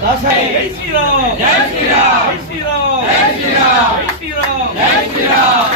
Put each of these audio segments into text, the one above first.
జై శ్రీరామ్ జై శ్రీరామ్ జై శ్రీరామ్ జై శ్రీరామ్ జై శ్రీరామ్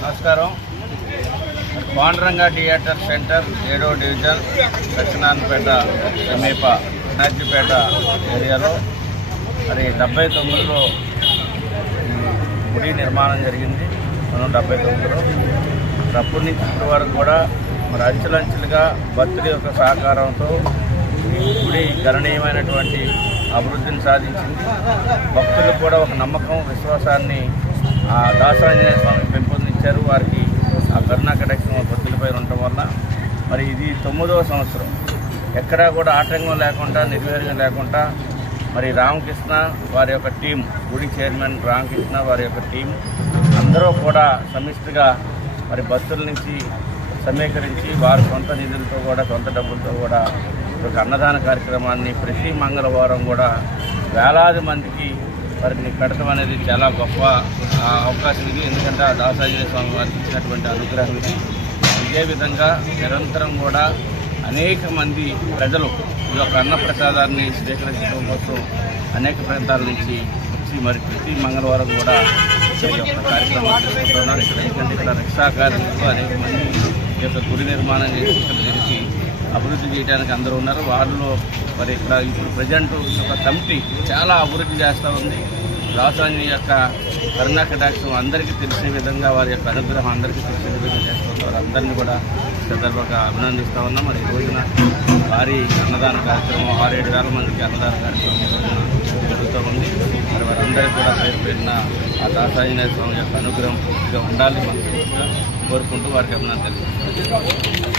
నమస్కారం. పాండురంగ థియేటర్ సెంటర్ 7వ డివిజన్ దక్షిణానపేట సమీప నాజిపేట ఏరియాలో మరి 79లో గుడి నిర్మాణం జరిగింది. 1979లో అప్పటి నుంచి ఇప్పటి వరకు కూడా మరి అంచెలంచెలుగా భక్తుల యొక్క సహకారంతో ఈ గుడి గణనీయమైనటువంటి అభివృద్ధిని సాధించింది. భక్తులకు కూడా ఒక నమ్మకం, విశ్వాసాన్ని ఆ దాసాంజనేయ స్వామి పెంపొందించారు. వారికి ఆ కరుణా కటాక్షం భక్తులపై ఉండటం వల్ల మరి ఇది 9వ సంవత్సరం. ఎక్కడా కూడా ఆటంకం లేకుండా, నిర్వీర్యం లేకుండా మరి రామకృష్ణ వారి యొక్క టీం, గుడి చైర్మన్ రామకృష్ణ వారి యొక్క టీం అందరూ కూడా సమిష్టిగా మరి భక్తుల నుంచి సమీకరించి వారి సొంత నిధులతో కూడా, సొంత డబ్బులతో కూడా ఒక అన్నదాన కార్యక్రమాన్ని ప్రతి మంగళవారం కూడా వేలాది మందికి వారికి కడటం అనేది చాలా గొప్ప అవకాశం ఇది. ఎందుకంటే ఆ దాసాంజనేయ స్వామి వారికి ఇచ్చినటువంటి అనుగ్రహం ఇది. ఇదే విధంగా నిరంతరం కూడా అనేక మంది ప్రజలు ఈ యొక్క అన్నప్రసాదాన్ని స్వీకరించడం కోసం అనేక ప్రాంతాల నుంచి వచ్చి మరి ప్రతి మంగళవారం కూడా ఈ యొక్క కార్యక్రమాలు తీసుకుంటున్నారు. ఇక్కడ రిక్షా కార్మికులు అనేక మంది ఈ యొక్క గుడి నిర్మాణం చేసి ఇక్కడ జరిగి అభివృద్ధి చేయడానికి అందరూ ఉన్నారు. వాళ్ళలో మరి ఇక్కడ ఇప్పుడు ప్రజెంట్ ఒక కమిటీ చాలా అభివృద్ధి చేస్తూ ఉంది. దాసాంజనేయ యొక్క కరుణా కటాక్షం అందరికీ తెలిసే విధంగా, వారి యొక్క అనుగ్రహం అందరికీ తెలిసే విధంగా చేస్తున్నారు. అందరినీ కూడా సందర్భంగా అభినందిస్తూ ఉన్నాం. మరి ఈ రోజున భారీ అన్నదాన కార్యక్రమం 6-7 వేల మందికి అన్నదాన కార్యక్రమం ఈ రోజున జరుగుతూ ఉంది. మరి వారందరికీ కూడా పేరు పేరున ఆ దాసాంజనేయ స్వామి యొక్క అనుగ్రహం పూర్తిగా ఉండాలి మనస్ఫూర్తిగా కోరుకుంటూ వారికి అభినందనలు తెలుపుతున్నాం.